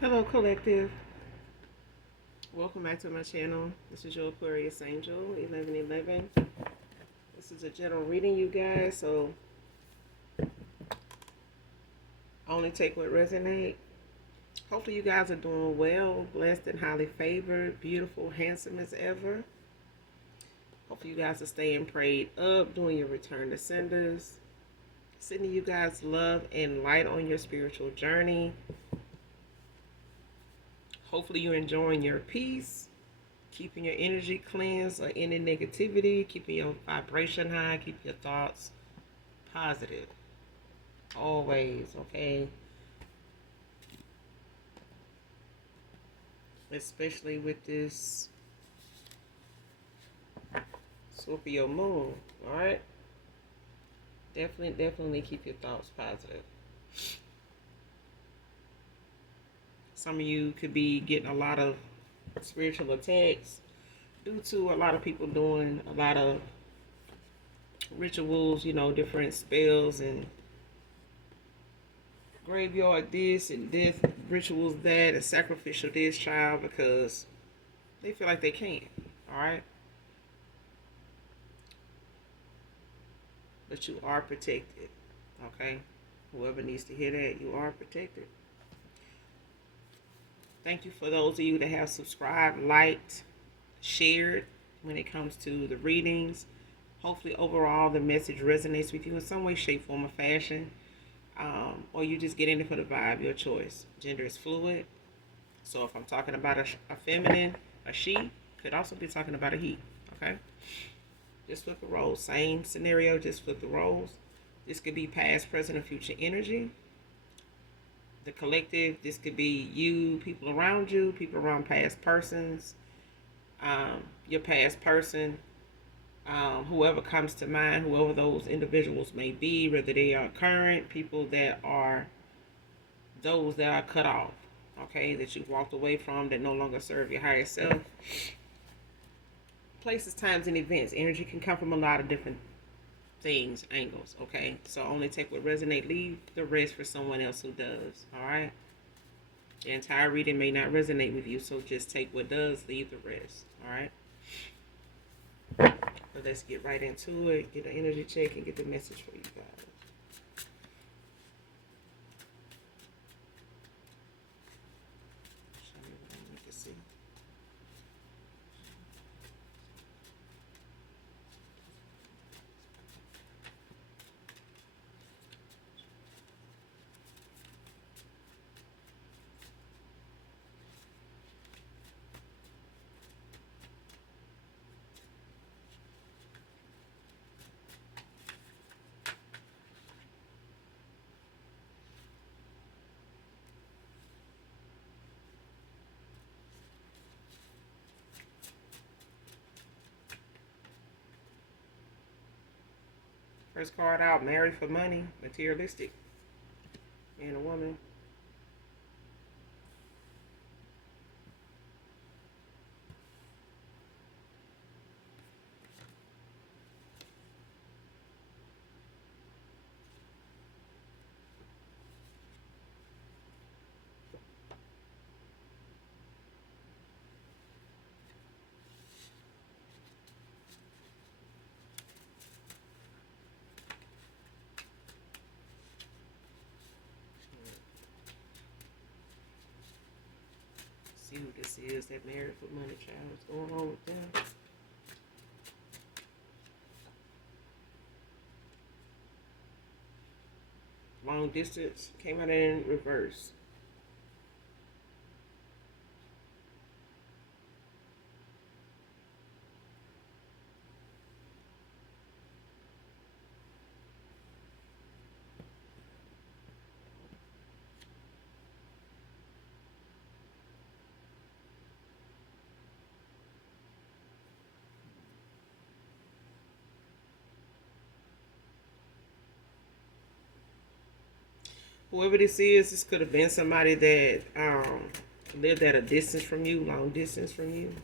Hello, collective. Welcome back to my channel. This is your Aquarius Angel 1111. This is a general reading, you guys, so only take what resonates. Hopefully, you guys are doing well, blessed, and highly favored, beautiful, handsome as ever. Hopefully, you guys are staying prayed up, doing your return to senders, sending you guys love and light on your spiritual journey. Hopefully, you're enjoying your peace, keeping your energy cleansed or any negativity, keeping your vibration high, keep your thoughts positive. Always, okay? Especially with this Scorpio moon, alright? Definitely keep your thoughts positive. Some of you could be getting a lot of spiritual attacks due to a lot of people doing a lot of rituals, different spells and graveyard this and death rituals that and sacrificial this child because they feel like they can. Alright? But you are protected. Okay? Whoever needs to hear that, you are protected. Thank you for those of you that have subscribed, liked, shared when it comes to the readings. Hopefully overall the message resonates with you in some way, shape, form, or fashion. Or you just get in it for the vibe, your choice. Gender is fluid. So if I'm talking about a feminine, a she, could also be talking about a he. Okay? Just flip the roles. Same scenario, just flip the roles. This could be past, present, or future energy. The collective, this could be you, people around you, people around past persons, your past person, whoever comes to mind, whoever those individuals may be, whether they are current, people that are those that are cut off, okay, that you've walked away from, that no longer serve your higher self. Places, times, and events. Energy can come from a lot of different things, angles, okay? So only take what resonates, leave the rest for someone else who does, all right? The entire reading may not resonate with you, so just take what does, leave the rest, all right? So let's get right into it, get an energy check, and get the message for you guys. Show me what I need to see. First card out, married for money, materialistic, and a woman. See who this is, that married for money child. What's going on with them? Long distance, came out in reverse. Whoever this could have been somebody that lived at a distance from you, long distance from you.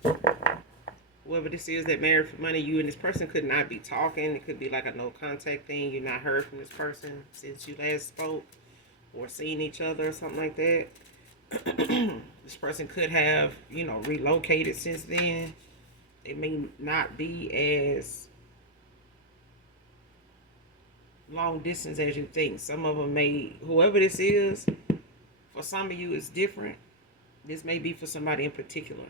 Whoever this is that married for money, you and this person could not be talking. It could be like a no contact thing. You're not heard from this person since you last spoke or seen each other or something like that. This person could have, relocated since then. It may not be as long distance as you think. Some of them may, whoever this is, for some of you, it's different. This may be for somebody in particular.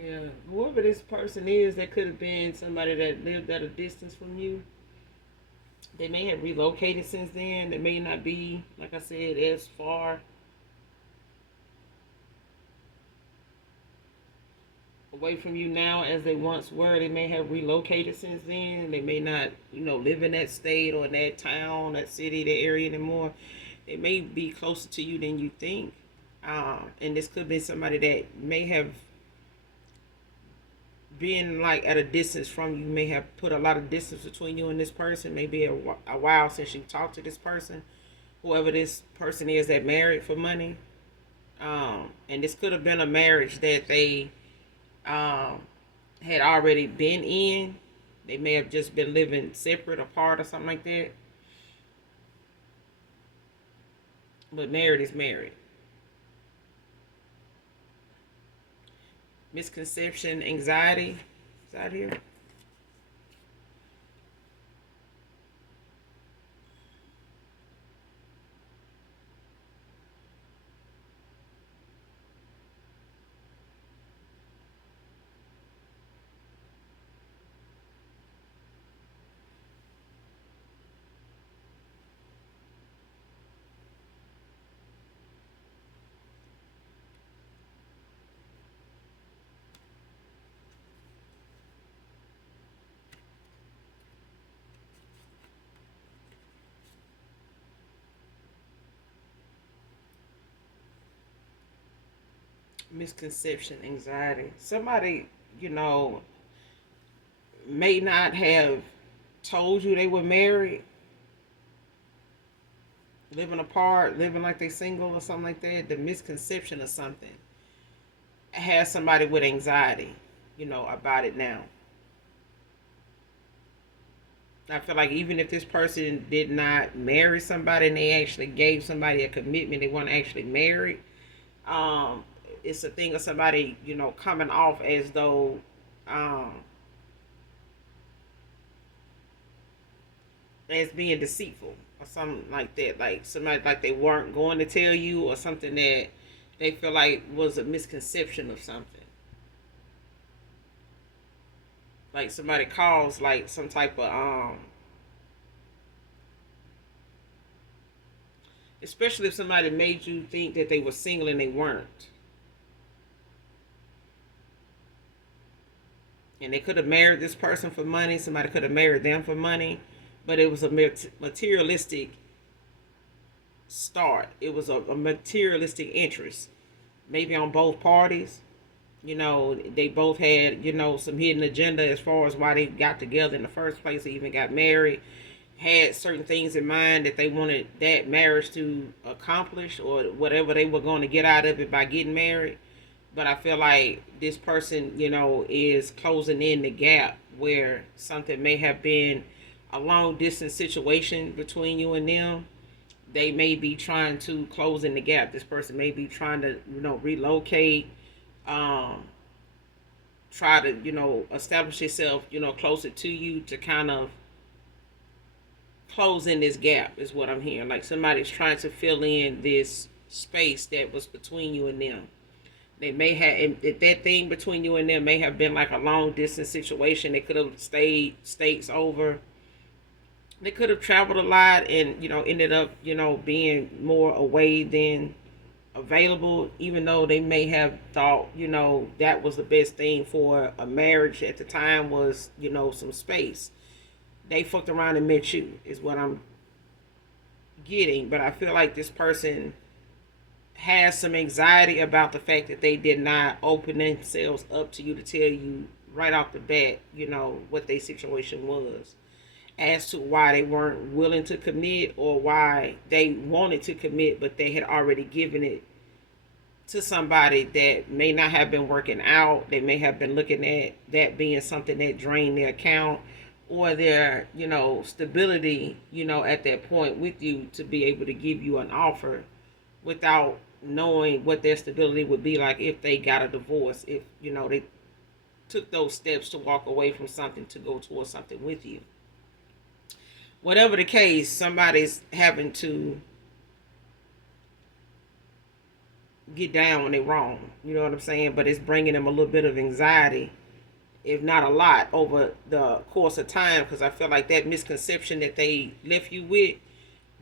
Yeah, whoever this person is, that could have been somebody that lived at a distance from you. They may have relocated since then. They may not be, like I said, as far away from you now as they once were. They may have relocated since then. They may not, live in that state or in that town, that city, that area anymore. They may be closer to you than you think. And this could be somebody that may have been like at a distance from you, may have put a lot of distance between you and this person. Maybe a while since you talked to this person, whoever this person is that married for money. And this could have been a marriage that they had already been in. They may have just been living separate, apart, or something like that. But married is married. Misconception, anxiety. Is that here? Misconception, anxiety. Somebody, you know, may not have told you they were married, living apart, living like they single or something like that. The misconception of something has somebody with anxiety, about it now. I feel like even if this person did not marry somebody and they actually gave somebody a commitment, they weren't actually married. Um, it's a thing of somebody, coming off as though um, as being deceitful or something like that. Like somebody like they weren't going to tell you, or something that they feel like was a misconception of something. Like somebody caused like some type of especially if somebody made you think that they were single and they weren't. And they could have married this person for money. Somebody could have married them for money, but it was a materialistic start. It was a materialistic interest, maybe on both parties. They both had, some hidden agenda as far as why they got together in the first place. They even got married, had certain things in mind that they wanted that marriage to accomplish, or whatever they were going to get out of it by getting married. But I feel like this person, is closing in the gap where something may have been a long distance situation between you and them. They may be trying to close in the gap. This person may be trying to, relocate, um, try to, establish itself, closer to you to kind of close in this gap, is what I'm hearing. Like somebody's trying to fill in this space that was between you and them. They may have that thing between you and them may have been like a long distance situation. They could have stayed states over. They could have traveled a lot and ended up being more away than available. Even though they may have thought that was the best thing for a marriage at the time was some space. They fucked around and met you is what I'm getting. But I feel like this person has some anxiety about the fact that they did not open themselves up to you to tell you right off the bat, what their situation was, as to why they weren't willing to commit or why they wanted to commit, but they had already given it to somebody that may not have been working out. They may have been looking at that being something that drained their account or their, stability, at that point with you to be able to give you an offer without knowing what their stability would be like if they got a divorce, if, they took those steps to walk away from something to go towards something with you. Whatever the case, somebody's having to get down when they're wrong. You know what I'm saying? But it's bringing them a little bit of anxiety, if not a lot, over the course of time. Because I feel like that misconception that they left you with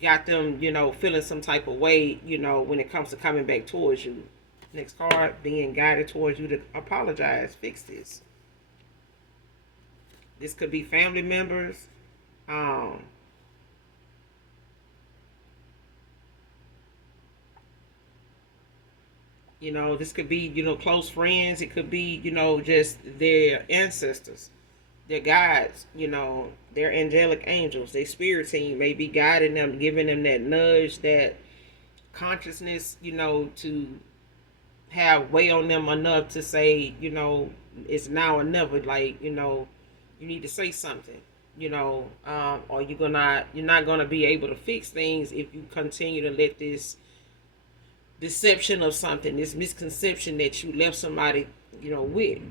got them, feeling some type of way, when it comes to coming back towards you. Next card, being guided towards you to apologize, fix this. This could be family members. This could be, close friends. It could be, just their ancestors, their guides, their angelic angels, their spirit team may be guiding them, giving them that nudge, that consciousness, to have weight on them enough to say, it's now or never. Like, you need to say something, or you're not gonna be able to fix things if you continue to let this deception of something, this misconception that you left somebody, with.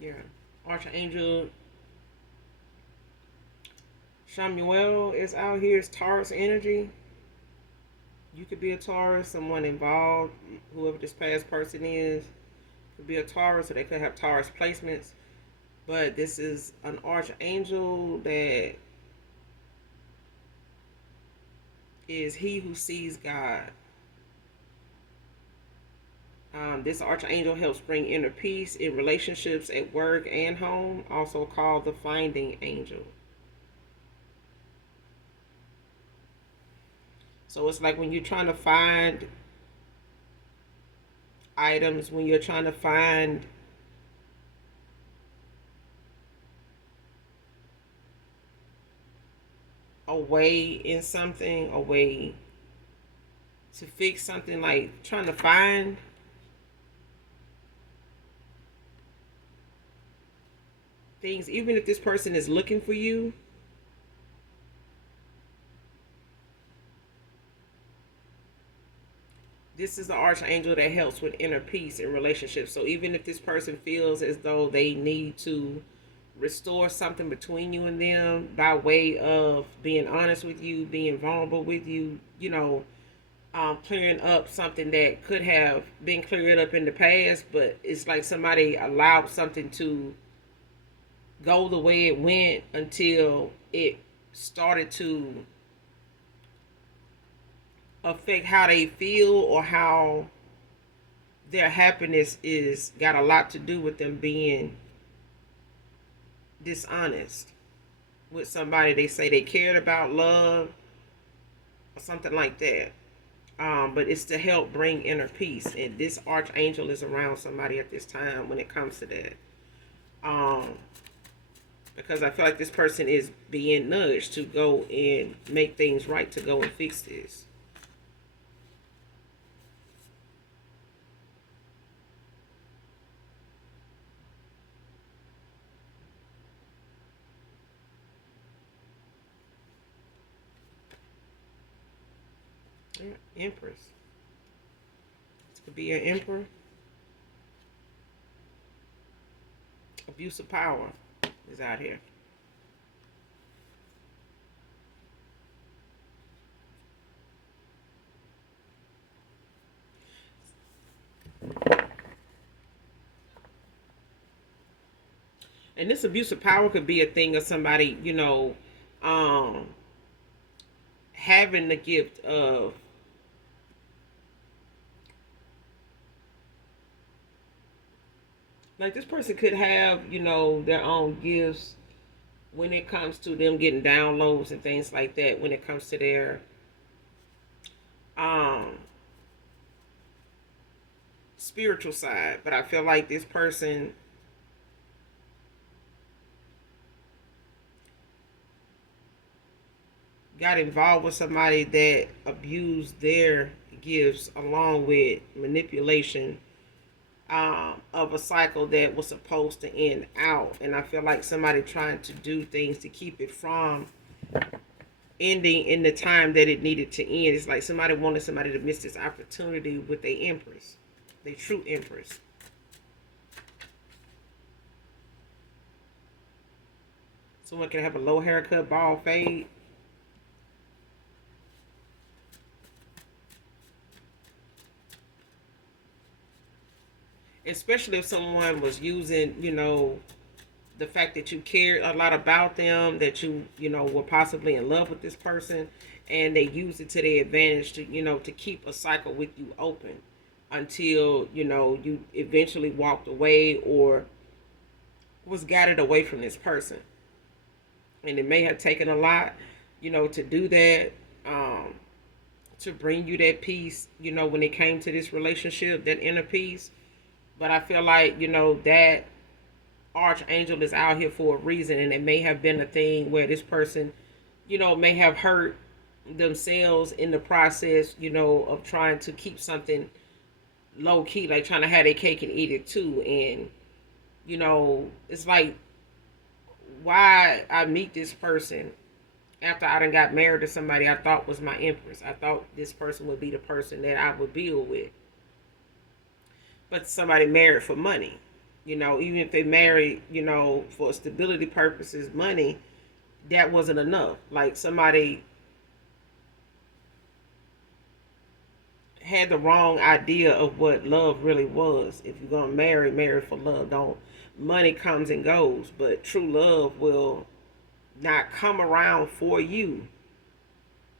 Yeah. Archangel Samuel is out here. It's Taurus energy. You could be a Taurus, someone involved, whoever this past person is, could be a Taurus, or they could have Taurus placements. But this is an archangel that is he who sees God. This archangel helps bring inner peace in relationships at work and home, also called the finding angel. So it's like when you're trying to find items, when you're trying to find a way in something, a way to fix something, like trying to find things, even if this person is looking for you, this is the archangel that helps with inner peace in relationships. So even if this person feels as though they need to restore something between you and them by way of being honest with you, being vulnerable with you, clearing up something that could have been cleared up in the past, but it's like somebody allowed something to go the way it went until it started to affect how they feel, or how their happiness is got a lot to do with them being dishonest with somebody they say they cared about, love, or something like that. But it's to help bring inner peace, and this archangel is around somebody at this time when it comes to that. Because I feel like this person is being nudged to go and make things right, to go and fix this. Empress. This could be an emperor. Abuse of power. is out here. And this abuse of power could be a thing of somebody, um, having the gift of, like, this person could have, their own gifts when it comes to them getting downloads and things like that, when it comes to their um spiritual side. But I feel like this person got involved with somebody that abused their gifts along with manipulation of a cycle that was supposed to end out. And I feel like somebody trying to do things to keep it from ending in the time that it needed to end. It's like somebody wanted somebody to miss this opportunity with their empress, their true empress. Someone can have a low haircut, bald fade. Especially if someone was using, the fact that you cared a lot about them, that you were possibly in love with this person, and they used it to their advantage to, to keep a cycle with you open until, you eventually walked away or was guided away from this person. And it may have taken a lot, to do that, to bring you that peace, when it came to this relationship, that inner peace. But I feel like, that archangel is out here for a reason, and it may have been a thing where this person, may have hurt themselves in the process, of trying to keep something low key, like trying to have their cake and eat it too. And, it's like, why I meet this person after I done got married to somebody I thought was my empress. I thought this person would be the person that I would build with. But somebody married for money. Even if they married, for stability purposes, money, that wasn't enough. Like, somebody had the wrong idea of what love really was. If you're gonna marry for love. Don't Money comes and goes, but true love will not come around for you,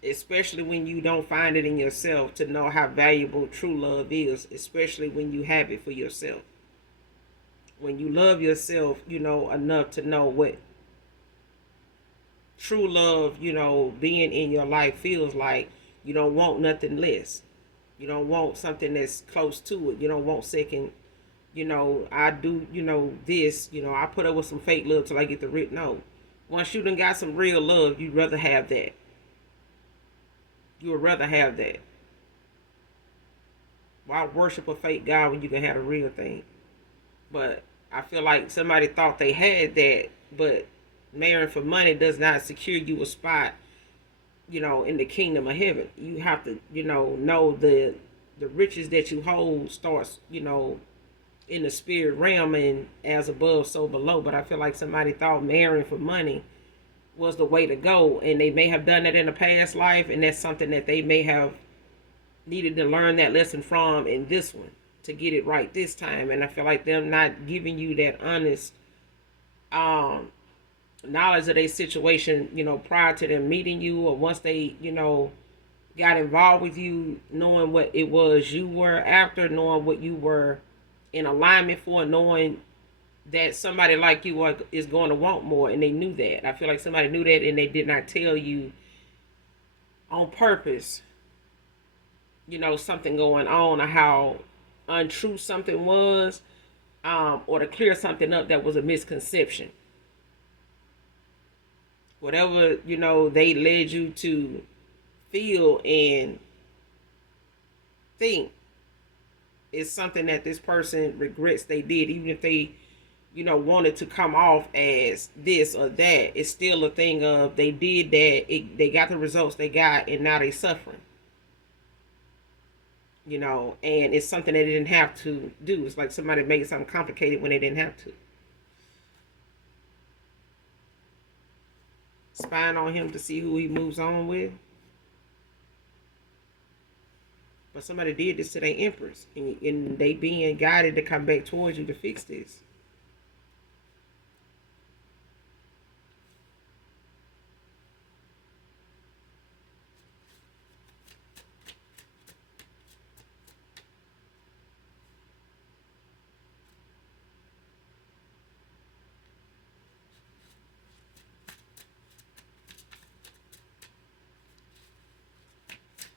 especially when you don't find it in yourself to know how valuable true love is, especially when you have it for yourself. When you love yourself, enough to know what true love, being in your life feels like. You don't want nothing less. You don't want something that's close to it. You don't want second, I do, this, I put up with some fake love till I get the real. No. Once you done got some real love, you'd rather have that. You would rather have that. Why worship a fake God when you can have a real thing? But I feel like somebody thought they had that, but marrying for money does not secure you a spot, in the kingdom of heaven. You have to, know the riches that you hold starts, in the spirit realm, and as above, so below. But I feel like somebody thought marrying for money was the way to go, and they may have done that in a past life, and that's something that they may have needed to learn that lesson from in this one to get it right this time. And I feel like them not giving you that honest knowledge of their situation, prior to them meeting you, or once they, got involved with you, knowing what it was you were after, knowing what you were in alignment for, knowing that somebody like you is going to want more, and they knew that. I feel like somebody knew that, and they did not tell you on purpose, something going on, or how untrue something was, or to clear something up that was a misconception. Whatever, they led you to feel and think is something that this person regrets they did, even if they, wanted to come off as this or that. It's still a thing of they did that, they got the results they got, and now they suffering. And it's something they didn't have to do. It's like somebody made something complicated when they didn't have to. spying on him to see who he moves on with. But somebody did this to their Empress, and they being guided to come back towards you to fix this.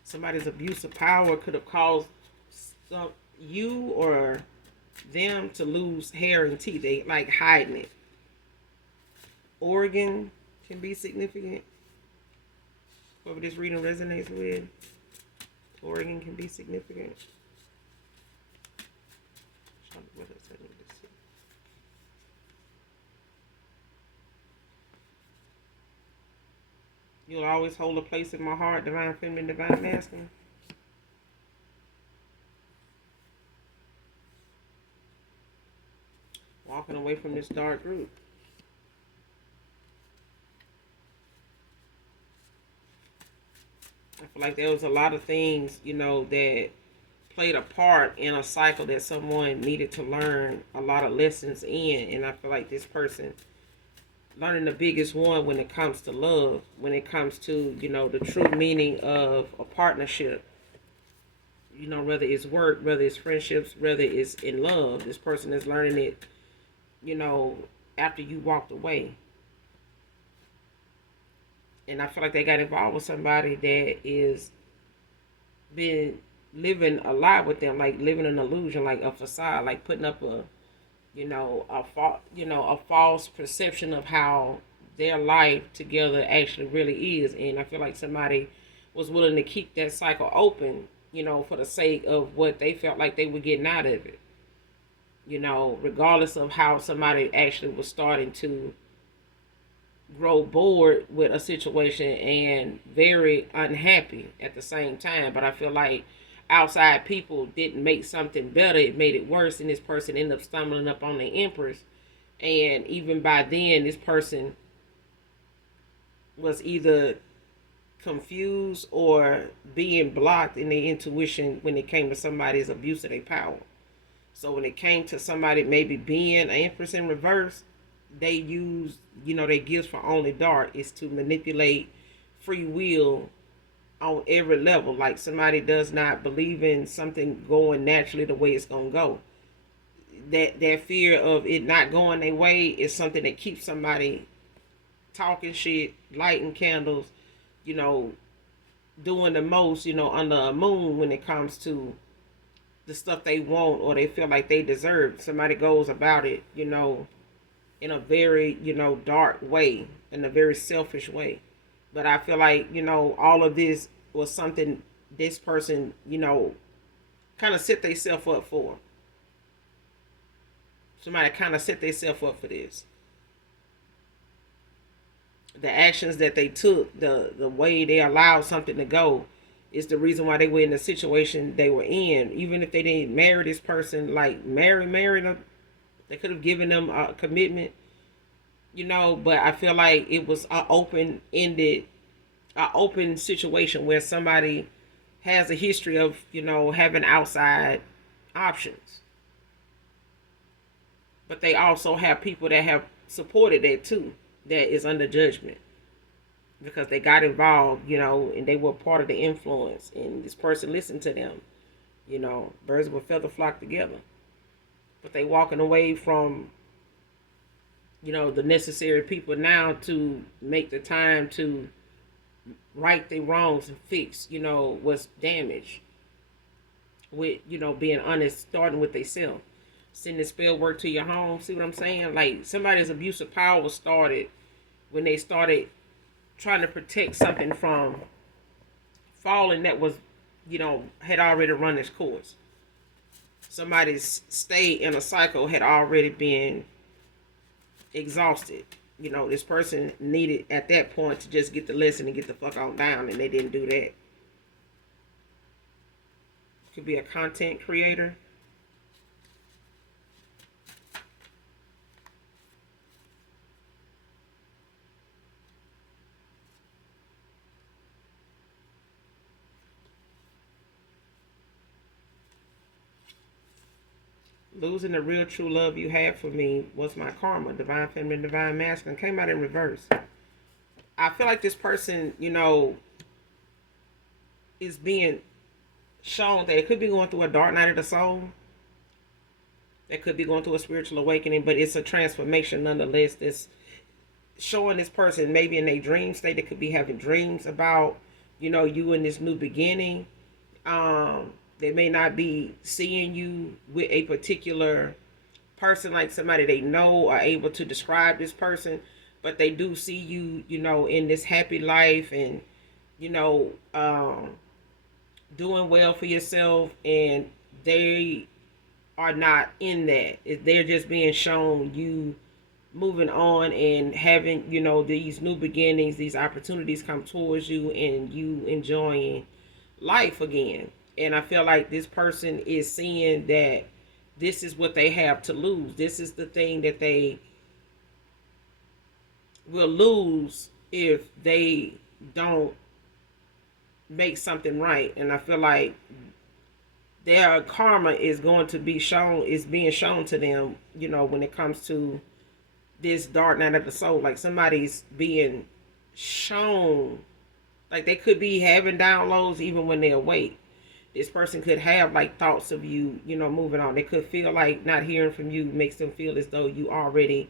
Somebody's abuse of power could have caused you or them to lose hair and teeth. They like hiding it. Organ can be significant. Whoever this reading resonates with, organ can be significant. You'll always hold a place in my heart, divine feminine, divine masculine. Walking away from this dark group. I feel like there was a lot of things, that played a part in a cycle that someone needed to learn a lot of lessons in. And I feel like this person learning the biggest one when it comes to love, when it comes to, the true meaning of a partnership. Whether it's work, whether it's friendships, whether it's in love. This person is learning it, after you walked away. And I feel like they got involved with somebody that is been living a lie with them, like living an illusion, like a facade, like putting up a false perception of how their life together actually really is. And I feel like somebody was willing to keep that cycle open, for the sake of what they felt like they were getting out of it. Regardless of how somebody actually was starting to grow bored with a situation and very unhappy at the same time. But I feel like outside people didn't make something better. It made it worse, and this person ended up stumbling up on the Empress. And even by then, this person was either confused or being blocked in their intuition when it came to somebody's abuse of their power. So when it came to somebody maybe being an Empress in reverse, they use, their gifts for only dark is to manipulate free will on every level. Like somebody does not believe in something going naturally the way it's gonna go. That fear of it not going their way is something that keeps somebody talking shit, lighting candles, doing the most, under a moon when it comes to the stuff they want or they feel like they deserve. Somebody goes about it, in a very, dark way, in a very selfish way. But I feel like, all of this was something this person, kind of set themselves up for. Somebody kind of set themselves up for this. The actions that they took, the way they allowed something to go, is the reason why they were in the situation they were in. Even if they didn't marry this person, like marry them, they could have given them a commitment, but I feel like it was an open-ended, an open situation where somebody has a history of, having outside options. But they also have people that have supported that too, that is under judgment. Because they got involved, and they were part of the influence. And this person listened to them. Birds of a feather flock together. But they walking away from, the necessary people now to make the time to right their wrongs and fix, what's damaged. With, being honest, starting with themselves. Sending spell work to your home. See what I'm saying? Like somebody's abuse of power was started when they started trying to protect something from falling that was, had already run its course. Somebody's stay in a cycle had already been exhausted. This person needed at that point to just get the lesson and get the fuck on down, and they didn't do that. Could be a content creator. Losing the real true love you had for me was my karma. Divine feminine, divine masculine came out in reverse. I feel like this person, is being shown that it could be going through a dark night of the soul. It could be going through a spiritual awakening, but it's a transformation nonetheless. That's showing this person maybe in a dream state. They could be having dreams about, you in this new beginning. They may not be seeing you with a particular person, like somebody they know, are able to describe this person, but they do see you, in this happy life and, you know, um, doing well for yourself, and they are not in that. They're just being shown you moving on and having, these new beginnings, these opportunities come towards you, and you enjoying life again. And I feel like this person is seeing that this is what they have to lose. This is the thing that they will lose if they don't make something right. And I feel like their karma is going to be shown, is being shown to them, when it comes to this dark night of the soul. Like somebody's being shown, like they could be having downloads even when they're awake. This person could have like thoughts of you, moving on. They could feel like not hearing from you makes them feel as though you already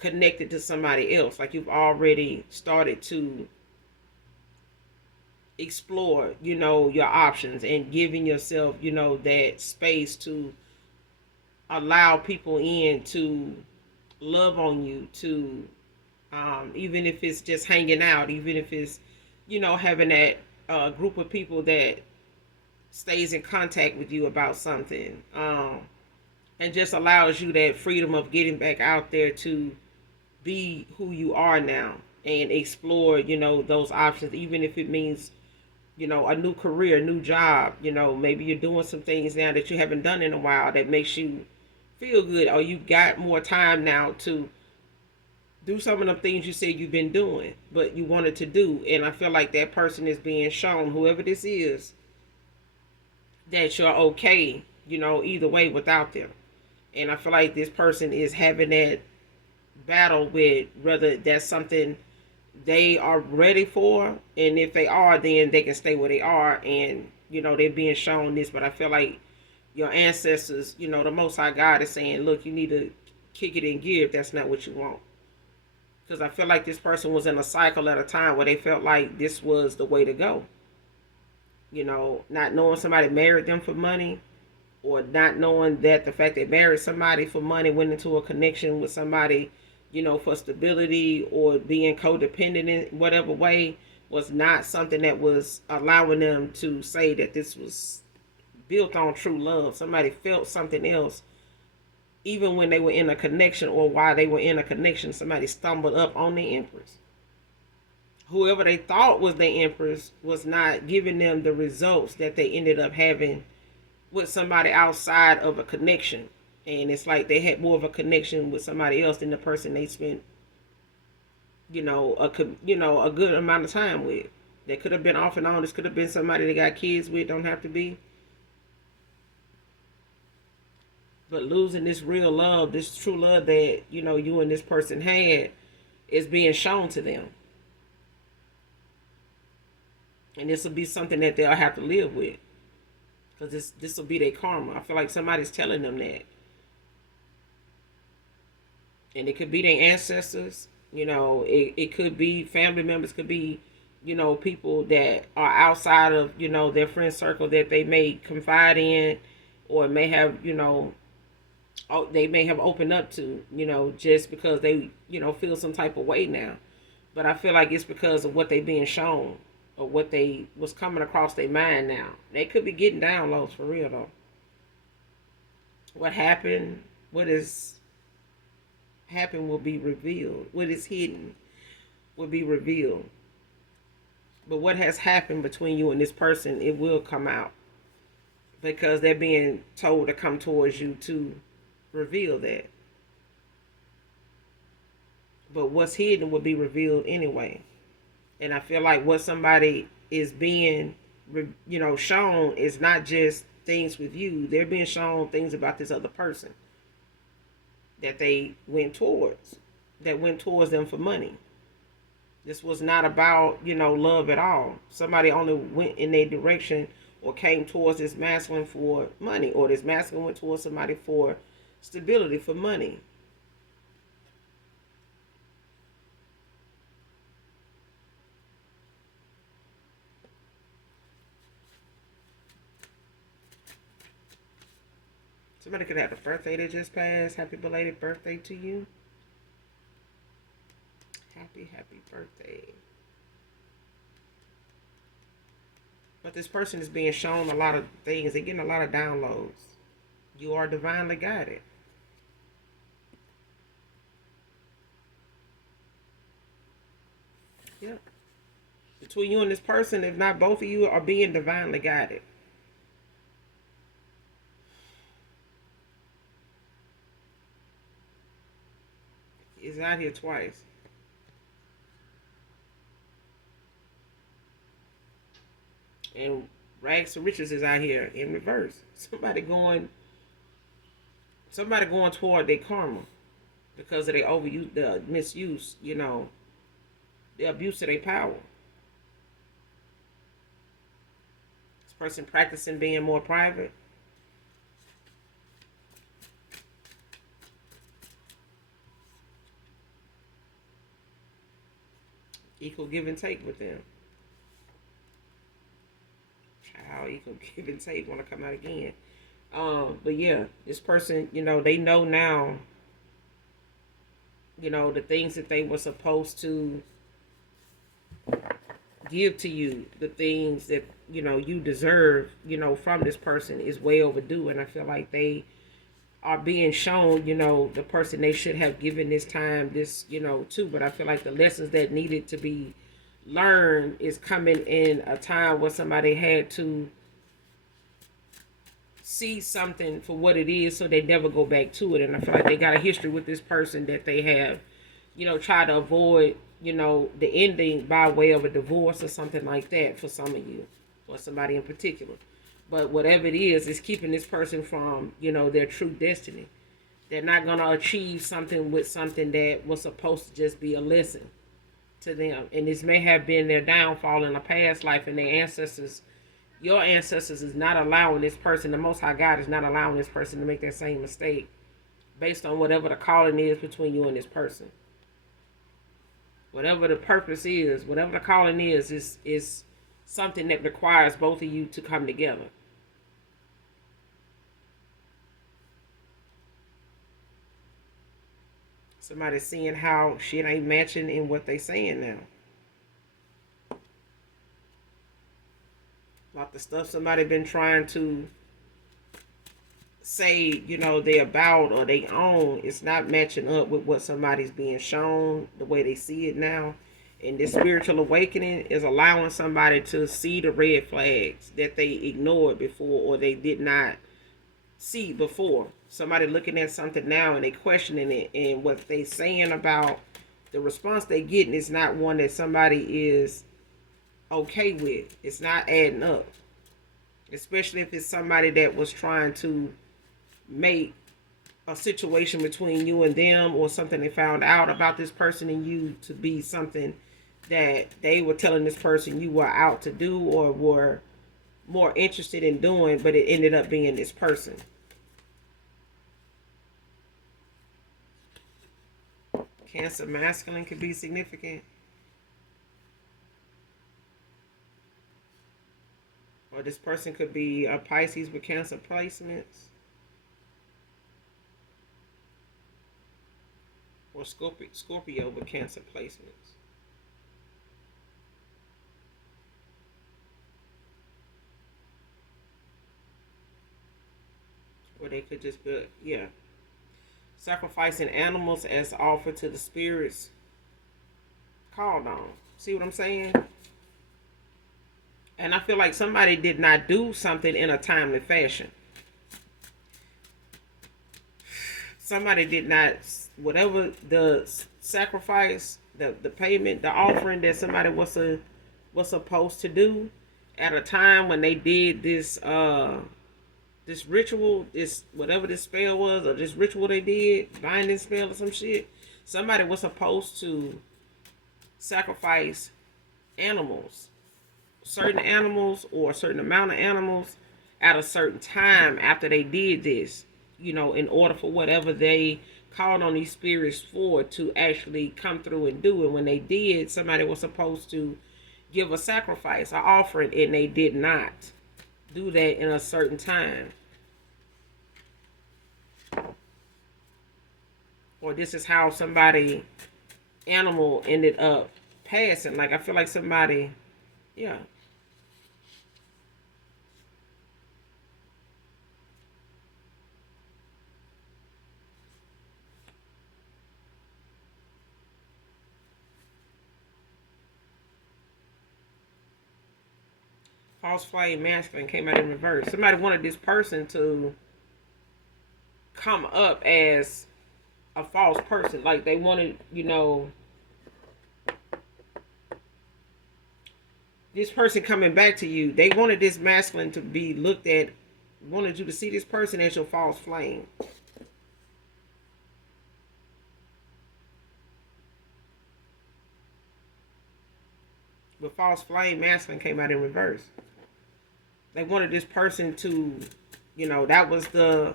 connected to somebody else. Like you've already started to explore, your options, and giving yourself, that space to allow people in to love on you, to even if it's just hanging out, even if it's, having that group of people that stays in contact with you about something, and just allows you that freedom of getting back out there to be who you are now and explore, those options, even if it means, a new career, a new job. Maybe you're doing some things now that you haven't done in a while that makes you feel good, or you got more time now to do some of the things you said you've been doing but you wanted to do. And I feel like that person is being shown, whoever this is, that you're okay, either way without them. And I feel like this person is having that battle with whether that's something they are ready for, and if they are, then they can stay where they are, and they're being shown this. But I feel like your ancestors, the Most High God is saying, look, you need to kick it in gear if that's not what you want. Because I feel like this person was in a cycle at a time where they felt like this was the way to go. Not knowing somebody married them for money, or not knowing that the fact they married somebody for money, went into a connection with somebody, for stability, or being codependent in whatever way, was not something that was allowing them to say that this was built on true love. Somebody felt something else, even when they were in a connection, or while they were in a connection, somebody stumbled up on the Empress. Whoever they thought was the Empress was not giving them the results that they ended up having with somebody outside of a connection. And it's like they had more of a connection with somebody else than the person they spent, a good amount of time with. They could have been off and on. This could have been somebody they got kids with. Don't have to be. But losing this real love, this true love that, you and this person had, is being shown to them. And this will be something that they'll have to live with. Because this will be their karma. I feel like somebody's telling them that. And it could be their ancestors. It could be family members, could be, people that are outside of, their friend circle that they may confide in, or may have, they may have opened up to, just because they, feel some type of way now. But I feel like it's because of what they being shown, or what they was coming across their mind now. They could be getting downloads for real though. What happened, what is happened will be revealed. What is hidden will be revealed. But what has happened between you and this person, it will come out. Because they're being told to come towards you to reveal that. But what's hidden will be revealed anyway. And I feel like what somebody is being, shown is not just things with you, they're being shown things about this other person that they went towards, that went towards them for money. This was not about, love at all. Somebody only went in their direction or came towards this masculine for money, or this masculine went towards somebody for stability, for money. Somebody could have a birthday that just passed. Happy belated birthday to you. Happy birthday. But this person is being shown a lot of things. They're getting a lot of downloads. You are divinely guided. Yep. Between you and this person, if not both of you are being divinely guided. It's out here twice. And rags to riches is out here in reverse. Somebody going toward their karma because of their overuse, the misuse, the abuse of their power. This person practicing being more private. Equal give and take with them. Child, equal give and take want to come out again. But yeah, this person, they know now, the things that they were supposed to give to you, the things that, you deserve, from this person is way overdue. And I feel like they are being shown, the person they should have given this time, to. But I feel like the lessons that needed to be learned is coming in a time where somebody had to see something for what it is so they never go back to it. And I feel like they got a history with this person that they have, tried to avoid, the ending by way of a divorce or something like that for some of you, or somebody in particular. But whatever it is keeping this person from, their true destiny. They're not going to achieve something with something that was supposed to just be a lesson to them. And this may have been their downfall in a past life, and their ancestors, your ancestors, is not allowing this person, the Most High God is not allowing this person to make that same mistake based on whatever the calling is between you and this person. Whatever the purpose is, whatever the calling is something that requires both of you to come together. Somebody's seeing how shit ain't matching in what they saying now. Like the stuff somebody been trying to say, they about or they own, it's not matching up with what somebody's being shown, the way they see it now. And this spiritual awakening is allowing somebody to see the red flags that they ignored before, or they did not see before. Somebody looking at something now and they questioning it, and what they saying about the response they getting is not one that somebody is okay with. It's not adding up, especially if it's somebody that was trying to make a situation between you and them, or something they found out about this person and you to be something that they were telling this person you were out to do or were more interested in doing, but it ended up being this person. Cancer masculine could be significant. Or this person could be a Pisces with Cancer placements. Or Scorpio with Cancer placements. Or they could just be, sacrificing animals as offer to the spirits called on. See what I'm saying? And I feel like somebody did not do something in a timely fashion. Somebody did not, whatever the sacrifice, the payment, the offering that somebody was supposed to do at a time when they did this this ritual, this whatever this spell was, or this ritual they did, binding spell or some shit. Somebody was supposed to sacrifice animals, certain animals or a certain amount of animals at a certain time after they did this, in order for whatever they called on these spirits for to actually come through and do it. When they did, somebody was supposed to give a sacrifice, an offering, and they did not do that in a certain time. Or this is how somebody animal ended up passing. Like, I feel like somebody, yeah. False flame masculine came out in reverse. Somebody wanted this person to come up as a false person. Like, they wanted, this person coming back to you. They wanted this masculine to be looked at, wanted you to see this person as your false flame. But false flame masculine came out in reverse. They wanted this person to, that was the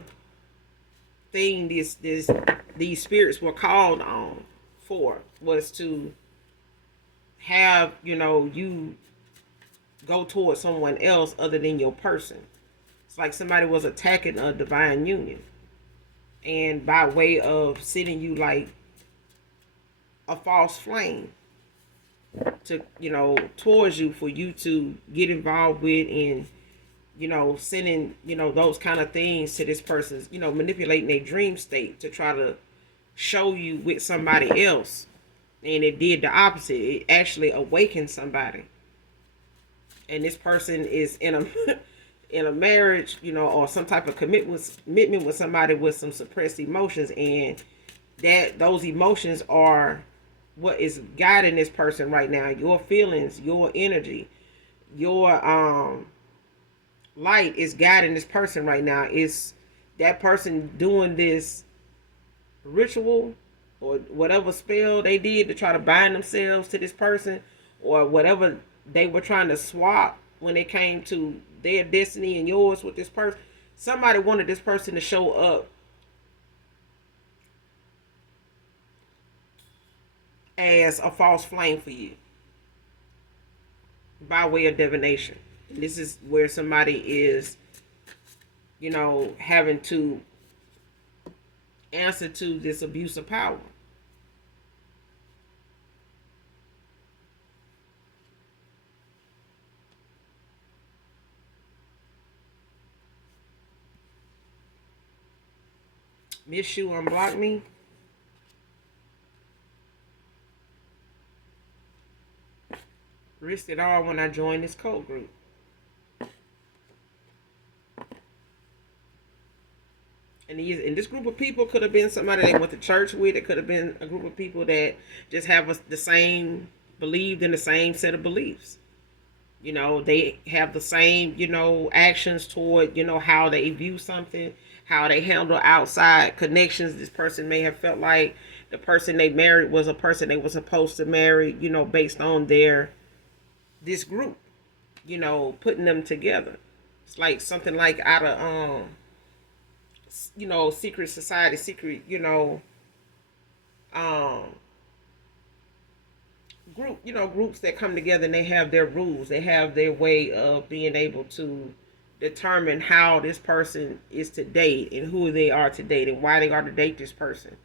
thing these spirits were called on for, was to have, you go towards someone else other than your person. It's like somebody was attacking a divine union. And by way of sending you like a false flame to, towards you, for you to get involved with, and, sending, those kind of things to this person's, manipulating their dream state to try to show you with somebody else. And it did the opposite. It actually awakened somebody. And this person is in a in a marriage, or some type of commitment with somebody with some suppressed emotions, and that those emotions are what is guiding this person right now. Your feelings, your energy, your light is guiding this person right now. Is that person doing this ritual or whatever spell they did to try to bind themselves to this person, or whatever they were trying to swap when it came to their destiny and yours with this person. Somebody wanted this person to show up as a false flame for you by way of divination. And this is where somebody is, having to answer to this abuse of power. Miss you unblock me. Risked it all when I joined this cult group. And this group of people could have been somebody they went to church with. It could have been a group of people that just have the same, believed in the same set of beliefs. They have the same, actions toward, how they view something, how they handle outside connections. This person may have felt like the person they married was a person they were supposed to marry, based on this group, putting them together. It's like something like out of, secret society, secret, groups that come together, and they have their rules. They have their way of being able to determine how this person is to date, and who they are to date, and why they are to date this person.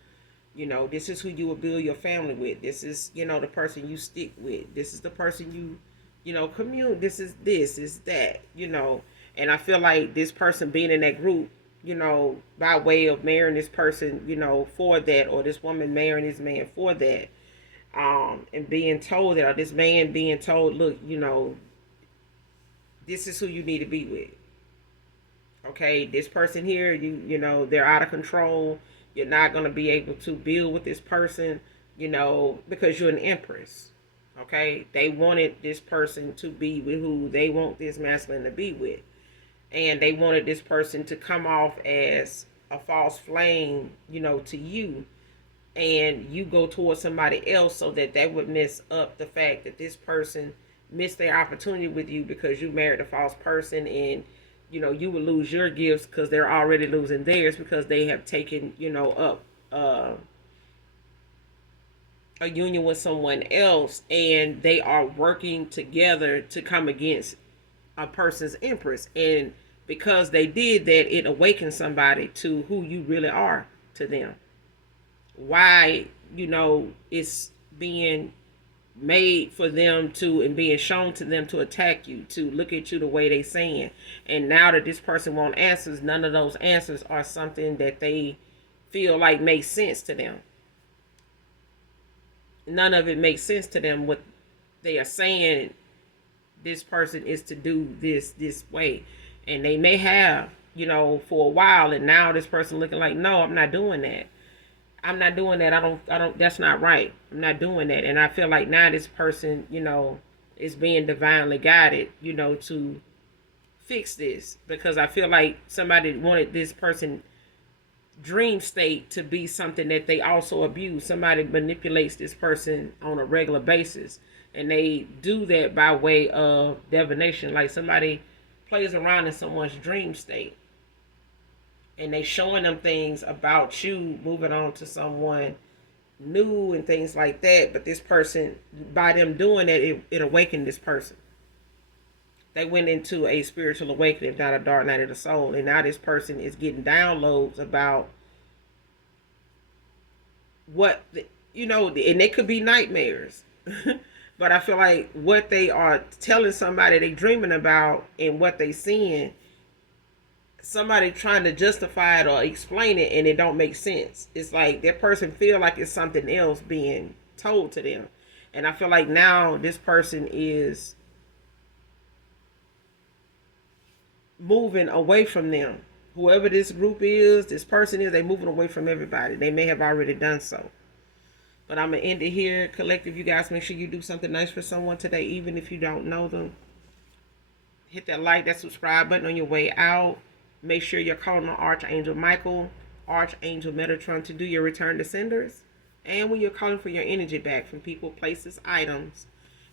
This is who you will build your family with. This is, the person you stick with. This is the person commune. This is that, And I feel like this person being in that group, by way of marrying this person, for that, or this woman marrying this man for that, and being told that, or this man being told, look, this is who you need to be with. Okay, this person here, they're out of control. You're not going to be able to build with this person, because you're an empress. Okay, they wanted this person to be with who they want this masculine to be with. and they wanted this person to come off as a false flame, to you, and you go towards somebody else, so that would mess up the fact that this person missed their opportunity with you because you married a false person, and you would lose your gifts because they're already losing theirs because they have taken up a union with someone else, and they are working together to come against a person's empress. And because they did that, it awakens somebody to who you really are to them. Why it's being made for them to, and being shown to them, to attack you, to look at you the way they saying. And now that this person wants answers, none of those answers are something that they feel like makes sense to them. None of it makes sense to them. What they are saying, this person is to do this way, and they may have for a while, and now this person looking like, no, I'm not doing that. I'm not doing that. I don't, that's not right. I'm not doing that. And I feel like now this person, is being divinely guided, to fix this, because I feel like somebody wanted this person dream state to be something that they also abuse. Somebody manipulates this person on a regular basis, and they do that by way of divination. Like somebody plays around in someone's dream state, and they showing them things about you moving on to someone new and things like that. But this person, by them doing that, it awakened this person. They went into a spiritual awakening, not a dark night of the soul. And now this person is getting downloads about what, and they could be nightmares. But I feel like what they are telling somebody they dreaming about and what they seeing, somebody trying to justify it or explain it, and it don't make sense. It's like that person feel like it's something else being told to them. And I feel like now this person is moving away from them. Whoever this group is, this person is, they moving away from everybody. They may have already done so. But I'm going to end it here. Collective, you guys, make sure you do something nice for someone today, even if you don't know them. Hit that like, that subscribe button on your way out. Make sure you're calling on Archangel Michael, Archangel Metatron to do your return to senders. And when you're calling for your energy back from people, places, items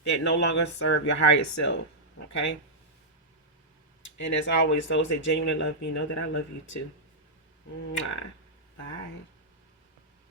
that no longer serve your higher self. Okay? And as always, those that genuinely love me know that I love you too. Mwah. Bye.